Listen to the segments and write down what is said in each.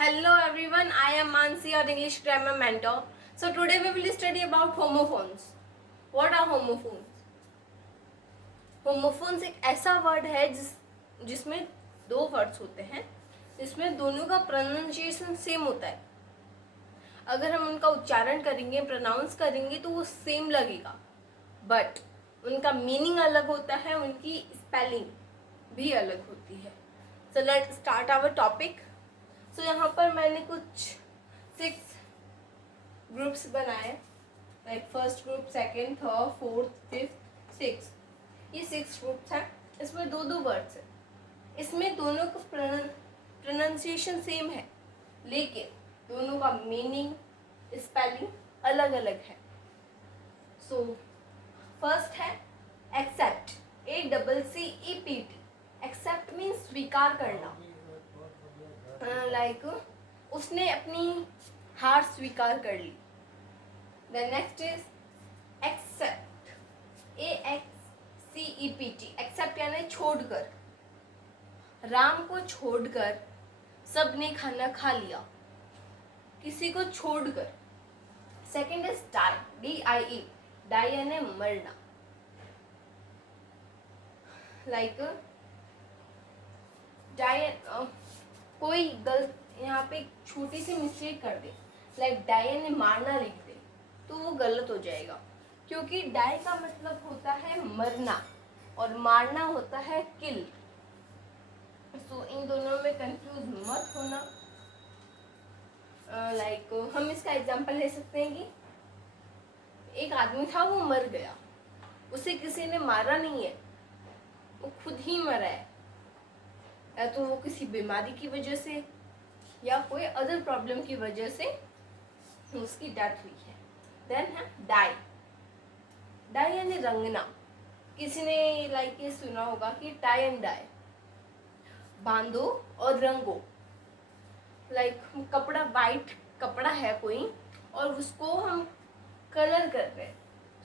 Hello everyone, I am Mansi, your English grammar mentor. So today we will study about homophones. What are homophones? Homophones एक ऐसा word है जिसमें दो words होते हैं जिसमें दोनों का प्रोनाउंसिएशन सेम होता है. अगर हम उनका उच्चारण करेंगे, प्रोनाउंस करेंगे तो वो सेम लगेगा, बट उनका मीनिंग अलग होता है, उनकी स्पेलिंग भी अलग होती है. So let's start our topic. So यहाँ पर मैंने कुछ 6 ग्रुप्स बनाए, like first group, second, third, fourth, fifth, 6. ये 6 ग्रुप्स हैं. इसमें दो दो वर्ड्स हैं. इसमें दोनों का प्रोनाउंसिएशन सेम है, लेकिन दोनों का मीनिंग, स्पेलिंग अलग अलग है. सो फर्स्ट है एक्सेप्ट. ACCEPT. एक्सेप्ट मीन्स स्वीकार करना. लाइक उसने अपनी हार स्वीकार कर ली. The next is except. AXCEPT. Except यानी छोड़कर. राम को छोड़कर सबने खाना खा लिया. किसी को छोड़कर. Second is die. DIE. Die यानी मरना. लाइक डाई, कोई गलत यहाँ पे छोटी सी मिस्टेक कर दे, लाइक डाई ने मारना लिख दे, तो वो गलत हो जाएगा, क्योंकि डाई का मतलब होता है मरना और मारना होता है किल. सो इन दोनों में कंफ्यूज मत होना. लाइक हम इसका एग्जांपल ले सकते हैं कि एक आदमी था, वो मर गया. उसे किसी ने मारा नहीं है, वो खुद ही मरा है. या तो वो किसी बीमारी की वजह से या कोई अदर प्रॉब्लम की वजह से उसकी डेथ हुई है. देन है डाई. डाई यानी रंगना. किसी ने लाइक ये सुना होगा कि टाई एंड डाई, बांधो और रंगो. लाइक कपड़ा, वाइट कपड़ा है कोई और उसको हम कलर कर रहे हैं.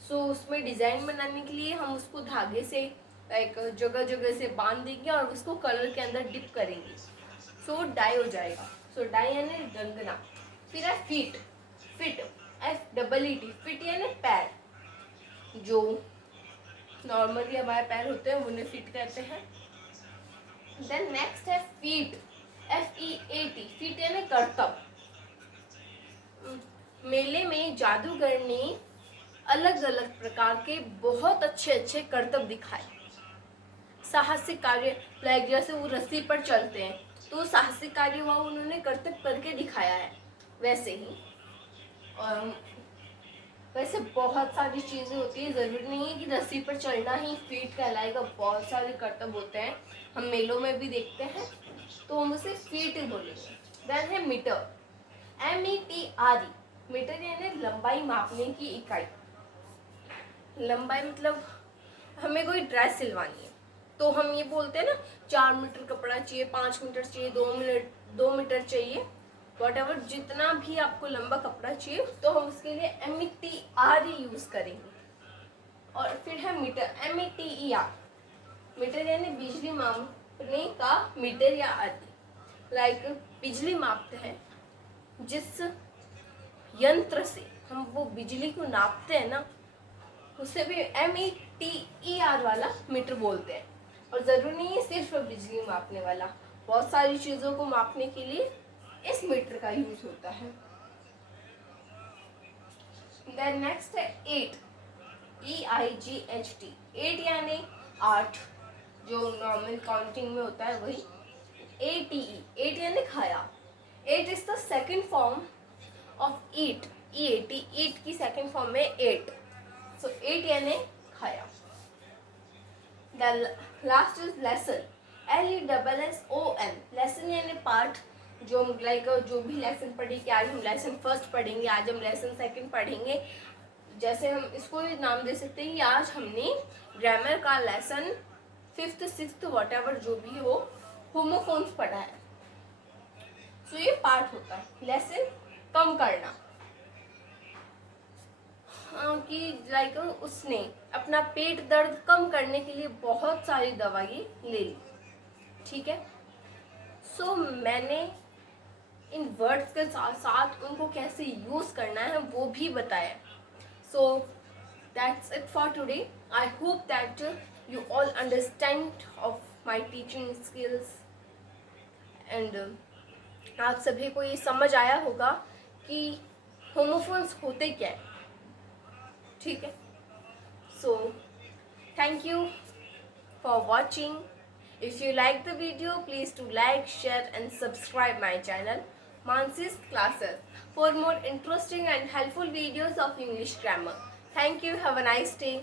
सो उसमें डिज़ाइन बनाने के लिए हम उसको धागे से लाइक जगह जगह से बांध देंगे और उसको कलर के अंदर डिप करेंगे. सो डाई हो जाएगा. सो डाई यानी रंगना. फिर है फीट. फिट. FEET. फिट यानी पैर. जो नॉर्मली हमारे पैर होते हैं उन्हें फिट कहते हैं. देन नेक्स्ट है फीट. FEAT. फीट यानी करतब. मेले में जादूगर ने अलग अलग प्रकार के बहुत अच्छे अच्छे करतब दिखाए. साहसिक कार्य, लाइक जैसे वो रस्सी पर चलते हैं तो साहसिक कार्य हुआ, उन्होंने करतब करके दिखाया है. वैसे ही वैसे बहुत सारी चीज़ें होती है. ज़रूरी नहीं है कि रस्सी पर चलना ही फीट कहलाएगा. बहुत सारे करतब होते हैं, हम मेलों में भी देखते हैं, तो हम उसे फीट बोलेंगे. देन है मीटर. METRE. मीटर यानी लंबाई मापने की इकाई. लंबाई मतलब हमें कोई ड्रेस सिलवानी है तो हम ये बोलते हैं ना, 4 मीटर कपड़ा चाहिए, 5 मीटर चाहिए, 2 मीटर चाहिए, वॉट एवर, जितना भी आपको लंबा कपड़ा चाहिए, तो हम उसके लिए METRE यूज़ करेंगे. और फिर है मीटर. METER. मीटर यानी बिजली मापने का मीटर या आदि. लाइक बिजली मापते हैं, जिस यंत्र से हम वो बिजली को नापते हैं ना, उसे भी METER वाला मीटर बोलते हैं. और ज़रूरी नहीं है सिर्फ बिजली मापने वाला, बहुत सारी चीज़ों को मापने के लिए इस मीटर का यूज होता है. देन नेक्स्ट है 8. EIGHT. 8 यानी 8, जो नॉर्मल काउंटिंग में होता है वही. ATE. 8 यानी खाया. 8 is the second form of eat. EAT. ईट की सेकेंड फॉर्म है 8. सो 8 यानी खाया. The last is lesson. LESSON. Lesson यानी पाठ. जो लाइक जो भी लेसन पढ़ी, कि आज हम लेसन फर्स्ट पढ़ेंगे, आज हम लेसन सेकंड पढ़ेंगे, जैसे हम इसको नाम दे सकते हैं कि आज हमने ग्रामर का lesson 5th 6th what ever जो भी हो, होमोफोन्स पढ़ा है. सो ये पार्ट होता है. लेसन कम करना, कि लाइक उसने अपना पेट दर्द कम करने के लिए बहुत सारी दवाई ले ली. ठीक है. सो मैंने इन वर्ड्स के साथ साथ उनको कैसे यूज़ करना है वो भी बताया. So that's it for today. I hope that you all understand of my teaching skills and आप सभी को ये समझ आया होगा कि होमोफोन्स होते क्या है. ठीक है. So thank you for watching. If you like the video, please do like, share and subscribe my channel Mansi's Classes for more interesting and helpful videos of English grammar. Thank you. Have a nice day.